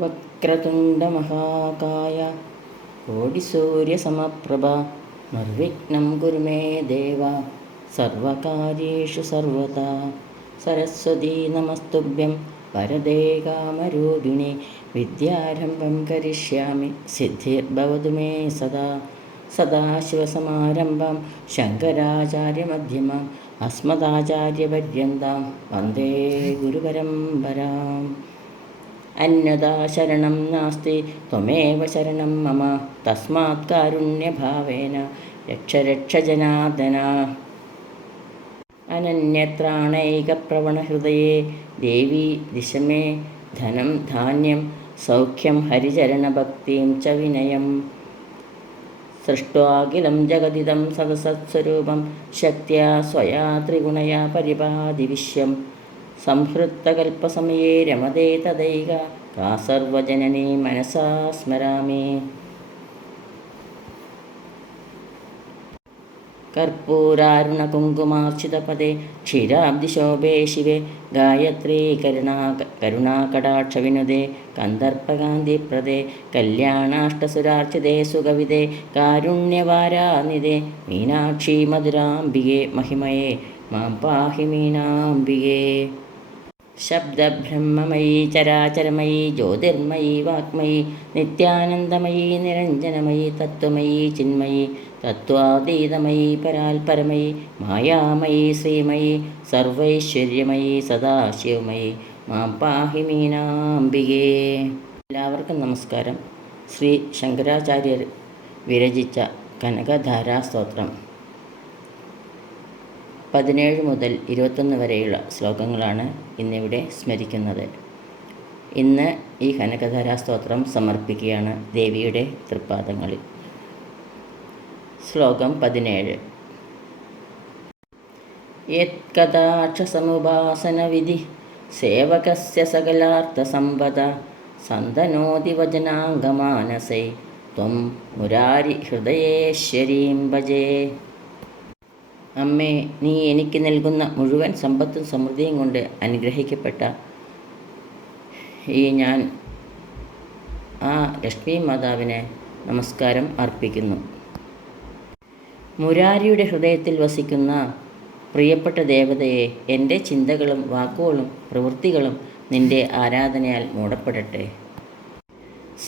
വക്രതുണ്ടമഹാകായ കോടിസൂര്യസമപ്രഭ നിർവിഘ്നം കുരുമേ ദേവ സർവകാര്യേഷു സർവത സരസ്വതീ നമസ്തുഭ്യം വരദേ കാമരൂപിണി വിദ്യാരംഭം കരിഷ്യാമി സിദ്ധിർഭവതു may സദാ സദാശിവസമാരംഭം ശങ്കരാചാര്യമധ്യമം അസ്മദാചാര്യപര്യന്താം വന്ദേ ഗുരുപരമ്പരാം അന്യതാ ശരണം നാസ്തി ത്വമേവ ശരണം മമ. തസ്മാത് കാരുണ്യഭാവേന. രക്ഷ രക്ഷ ജനാർദ്ദന അനന്യത്രാണൈകപ്രവണഹൃദയേ. ദേവി ദിശമേ. ധനം ധാന്യം സൗഖ്യം ഹരിചരണഭക്തിം ച വിനയം. സൃഷ്ട്വാഖിലം ജഗതിദം സദസത്സ്വരൂപം. ശക്തിയാ സ്വയാ ത്രിഗുണയാ പരിപാതി വിശ്വം സംഹൃത്തകൽപ്പസമയേ രമതേ തദൈക കാ സർവജനനീ മനസാ സ്മരാമി. കർപ്പൂരാരുണകുങ്കുമാർച്ചിതപദേ ക്ഷീരാബ്ദിശോഭേ ശിവേ. ഗായത്രീ കരുണാ കരുണാകടാക്ഷവിനുദേ. കന്ദർപ്പകാന്തിപ്രദേ. കല്യാണാഷ്ടസുരാർച്ചിതേ സുകവിതേ കാരുണ്യവാരാനിതേ. മീനാക്ഷി മധുരാംബികേ മഹിമയേ. മാം പാഹി മീനാംബികേ. ശബ്ദബ്രഹ്മമയീ ചരാചരമയി ജ്യോതിർമയി വാക്മയി നിത്യാനന്ദമയി നിരഞ്ജനമയി തത്വമയി ചിന്മയി തത്വാതീതമയി പരാൽപരമയി മായാമയി ശ്രീമയി സർവൈശ്വര്യമയി സദാശിവമയി. മാം പാഹി മീനാംബികേ. എല്ലാവർക്കും നമസ്കാരം. ശ്രീ ശങ്കരാചാര്യർ വിരചിച്ച കനകധാരാ സ്തോത്രം പതിനേഴ് മുതൽ ഇരുപത്തൊന്ന് വരെയുള്ള ശ്ലോകങ്ങളാണ് ഇന്നിവിടെ സ്മരിക്കുന്നത്. ഇന്ന് ഈ ഹനകധാരാ സ്തോത്രം സമർപ്പിക്കുകയാണ് ദേവിയുടെ തൃപ്പാദങ്ങളിൽ. ശ്ലോകം പതിനേഴ്. യത്കഥാക്ഷസമുപാസനവിധി സേവകസ്യ സകലാർത്ഥസമ്പദ സന്തനോതി വചനാംഗമാനസൈ ത്വം മുരാരി ഹൃദയേശ്വരീം ഭജേ. അമ്മേ നീ എനിക്ക് നൽകുന്ന മുഴുവൻ സമ്പത്തും സമൃദ്ധിയും കൊണ്ട് അനുഗ്രഹിക്കപ്പെട്ട ഈ ഞാൻ ആ ലക്ഷ്മി മാതാവിനെ നമസ്കാരം അർപ്പിക്കുന്നു. മുരാരിയുടെ ഹൃദയത്തിൽ വസിക്കുന്ന പ്രിയപ്പെട്ട ദേവതയെ എന്റെ ചിന്തകളും വാക്കുകളും പ്രവൃത്തികളും നിന്റെ ആരാധനയാൽ മൂടപ്പെടട്ടെ.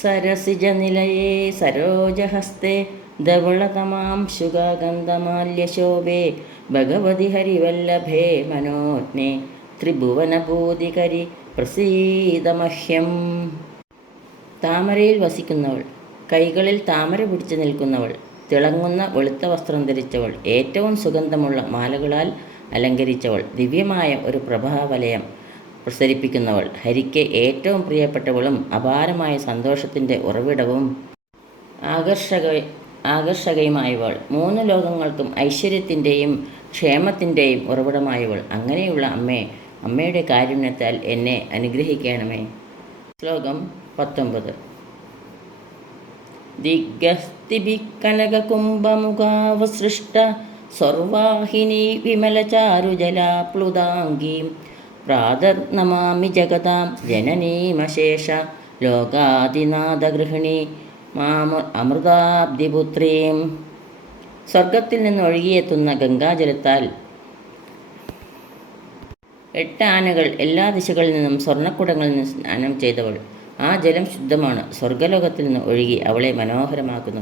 സരസിജനിലയേ സരോജഹസ്തേ ധവളതമാം ശുഗന്ധമാല്യശോഭേ ഭഗവതി ഹരിവല്ലഭേ മനോജ്ഞേ ത്രിഭുവനഭൂതികരി പ്രസീതമഹ്യം. താമരയിൽ വസിക്കുന്നവൾ കൈകളിൽ താമര പിടിച്ചു നിൽക്കുന്നവൾ തിളങ്ങുന്ന വെളുത്ത വസ്ത്രം ധരിച്ചവൾ ഏറ്റവും സുഗന്ധമുള്ള മാലകളാൽ അലങ്കരിച്ചവൾ ദിവ്യമായ ഒരു പ്രഭാവലയം പ്രസരിപ്പിക്കുന്നവൾ ഹരിക്ക് ഏറ്റവും പ്രിയപ്പെട്ടവളും അപാരമായ സന്തോഷത്തിന്റെ ഉറവിടവും ആകർഷക ആകർഷകയുമായവൾ. മൂന്ന് ലോകങ്ങൾക്കും ഐശ്വര്യത്തിന്റെയും ക്ഷേമത്തിന്റെയും ഉറവിടമായവൾ. അങ്ങനെയുള്ള അമ്മേ അമ്മയുടെ കാരുണ്യത്താൽ എന്നെ അനുഗ്രഹിക്കണമേ. ശ്ലോകം പത്തൊമ്പത്. സർവാഹിനി സ്വർവാഹിനി വിമലചാരുജലാപ്ലുതാംഗീം പ്രാതർനമാമി ജഗതാം ജനനീമശേഷ ലോകാദിനാഥഗൃഹിണി. അമൃതാബ്ദിപുത്രീം സ്വർഗത്തിൽ നിന്ന് ഒഴുകിയെത്തുന്ന ഗംഗാജലത്താൽ എട്ട് ആനകൾ എല്ലാ ദിശകളിൽ നിന്നും സ്വർണക്കുടങ്ങളിൽ നിന്ന് സ്നാനം ചെയ്തവൾ. ആ ജലം ശുദ്ധമാണ്. സ്വർഗലോകത്തിൽ നിന്ന് ഒഴുകി അവളെ മനോഹരമാക്കുന്നു.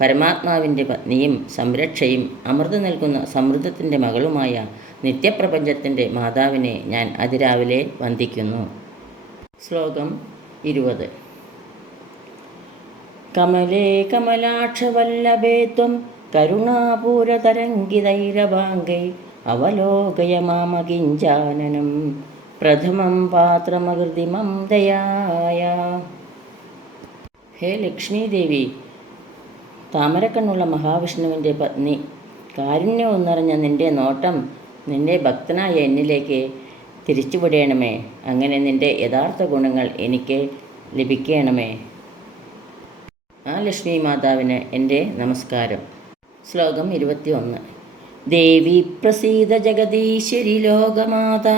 പരമാത്മാവിന്റെ പത്നിയും സംരക്ഷയും അമൃത് നൽകുന്ന സമൃദ്ധത്തിന്റെ മകളുമായ നിത്യപ്രപഞ്ചത്തിന്റെ മാതാവിനെ ഞാൻ അതിരാവിലെ വന്ദിക്കുന്നു. ശ്ലോകം ഇരുപത്. കമലേ കമലാക്ഷവല്ലഭേ ത്വം കരുണാപൂരതരംഗിതൈരവാങ്കൈ അവലോകയ മാമകിഞ്ചാനനം പ്രഥമം പാത്രമകൃതിമം ദയായ. ഹേ ലക്ഷ്മീദേവി താമരക്കണ്ണുള്ള മഹാവിഷ്ണുവിന്റെ പത്നി കാരുണ്യവും നിറഞ്ഞ നിന്റെ നോട്ടം നിന്റെ ഭക്തനായ എന്നിലേക്ക് തിരിച്ചുവിടേണമേ. അങ്ങനെ നിന്റെ യഥാർത്ഥ ഗുണങ്ങൾ എനിക്ക് ലഭിക്കണമേ. ആ ലക്ഷ്മി മാതാവിന് എന്റെ നമസ്കാരം. ശ്ലോകം ഇരുപത്തി ഒന്ന് ദേവി പ്രസീത ജഗദീശ്വരി ലോകമാത.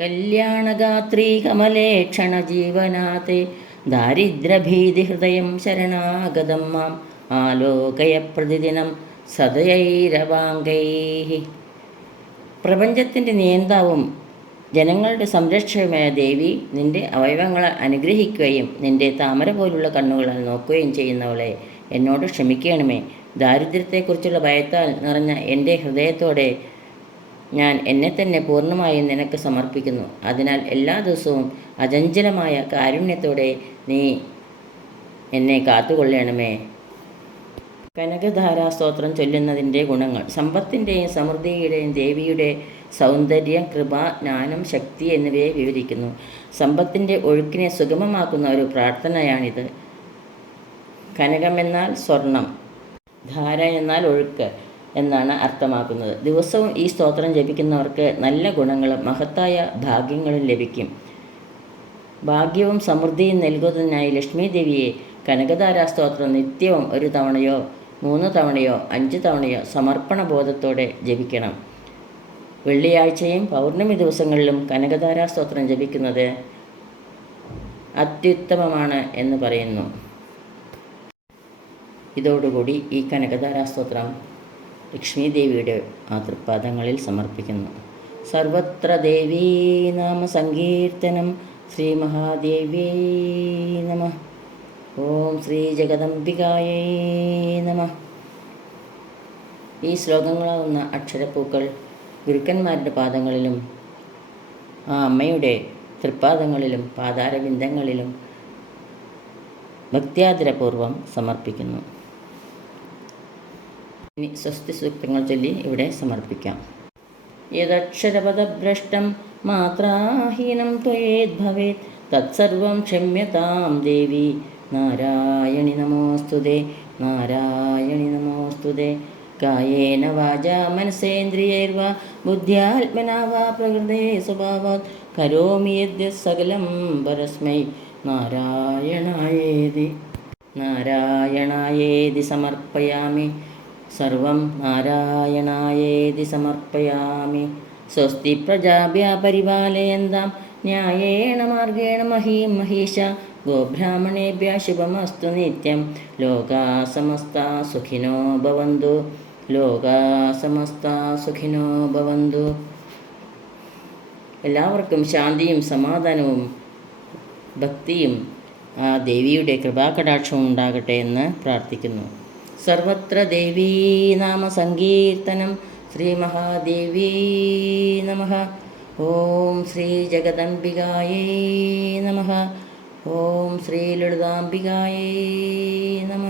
കല്യാണഗാത്രീ കമലേക്ഷണ ജീവനാഥേ. ദാരിദ്ര്യഭീതിഹൃദയം ശരണാഗതം മാം. ആലോകയ പ്രതിദിനം സദയൈരവാങ്കൈ പ്രപഞ്ചത്തിന്റെ നിയന്താവും ജനങ്ങളുടെ സംരക്ഷകമായ ദേവി നിന്റെ അവയവങ്ങളെ അനുഗ്രഹിക്കുകയും നിന്റെ താമര പോലുള്ള കണ്ണുകളാൽ നോക്കുകയും ചെയ്യുന്നവളെ എന്നോട് ക്ഷമിക്കണമേ. ദാരിദ്ര്യത്തെക്കുറിച്ചുള്ള ഭയത്താൽ നിറഞ്ഞ എന്റെ ഹൃദയത്തോടെ ഞാൻ എന്നെ തന്നെ പൂർണമായും നിനക്ക് സമർപ്പിക്കുന്നു. അതിനാൽ എല്ലാ ദിവസവും അചഞ്ചലമായ കാരുണ്യത്തോടെ നീ എന്നെ കാത്തുകൊള്ളണമേ. കനകധാരാ സ്തോത്രം ചൊല്ലുന്നതിന്റെ ഗുണങ്ങൾ. സമ്പത്തിന്റെയും സമൃദ്ധിയുടെയും ദേവിയുടെ സൗന്ദര്യം കൃപ ജ്ഞാനം ശക്തി എന്നിവയെ വിവരിക്കുന്നു. സമ്പത്തിന്റെ ഒഴുക്കിനെ സുഗമമാക്കുന്ന ഒരു പ്രാർത്ഥനയാണിത്. കനകമെന്നാൽ സ്വർണം ധാര എന്നാൽ ഒഴുക്ക് എന്നാണ് അർത്ഥമാക്കുന്നത്. ദിവസവും ഈ സ്തോത്രം ജപിക്കുന്നവർക്ക് നല്ല ഗുണങ്ങളും മഹത്തായ ഭാഗ്യങ്ങളും ലഭിക്കും. ഭാഗ്യവും സമൃദ്ധിയും നൽകുന്നതിനായി ലക്ഷ്മി ദേവിയെ കനകധാരാ സ്തോത്രം നിത്യവും ഒരു തവണയോ മൂന്ന് തവണയോ അഞ്ച് തവണയോ സമർപ്പണ ബോധത്തോടെ ജപിക്കണം. വെള്ളിയാഴ്ചയും പൗർണമി ദിവസങ്ങളിലും കനകധാരാ സ്തോത്രം ജപിക്കുന്നത് അത്യുത്തമമാണ് എന്ന് പറയുന്നു. ഇതോടുകൂടി ഈ കനകധാരാ സ്തോത്രം ലക്ഷ്മി ദേവിയുടെ ആ തൃപ്പാദങ്ങളിൽ സമർപ്പിക്കുന്നു. സർവത്ര ദേവീ നാമ സങ്കീർത്തനം ശ്രീ മഹാദേവീ നമ. ഓം ശ്രീ ജഗദംബികായേ നമ. ഈ ശ്ലോകങ്ങളാവുന്ന അക്ഷരപ്പൂക്കൾ ഗുരുക്കന്മാരുടെ പാദങ്ങളിലും ആ അമ്മയുടെ തൃപ്പാദങ്ങളിലും പാതാരബിന്ദങ്ങളിലും ഭക്ത്യാദരപൂർവം സമർപ്പിക്കുന്നു. ഇനി സ്വസ്തി സൂക്തങ്ങൾ ചൊല്ലി ഇവിടെ സമർപ്പിക്കാം. യദക്ഷരപദഭ്രഷ്ടം മാത്രാഹീനം ത്വയേദ്ഭവേത് തത്സർവം ക്ഷമ്യതാം ദേവി. നാരായണി നമോസ്തുതേ നാരായണി നമോസ്തുതേ. കായേന വാച മനസേന്ദ്രിയൈർവ ബുദ്ധ്യാത്മനാ വാ പ്രകൃതേ സ്വഭാവാത്. കരോമി യദ്യ സകലം പരസ്മൈ. നാരായണായേതി. നാരായണായേതി സമർപ്പയാമി. സർവം നാരായണായേതി സമർപ്പയാമി. സ്വസ്തി പ്രജാഭ്യ പരിപാലയന്താം. ന്യായേണ മാർഗേണ മഹീം മഹീഷ ഗോബ്രാഹ്മണേഭ്യ ശുഭമസ്തു നിത്യം ലോകാ സമസ്ത സുഖിനോ ഭവന്തു ലോകാ സമസ്ത സുഖിനോ ഭവന്തു എല്ലാവർക്കും ശാന്തിയും സമാധാനവും ഭക്തിയും ആ ദേവിയുടെ കൃപാകടാക്ഷവും ഉണ്ടാകട്ടെ എന്ന് പ്രാർത്ഥിക്കുന്നു. സർവത്ര ദേവീ നാമ സങ്കീർത്തനം. ശ്രീ മഹാദേവീ നമ. ഓം ശ്രീ ജഗദംബികായേ നമ. ഓം ശ്രീ ലളിതാംബികായേ നമ.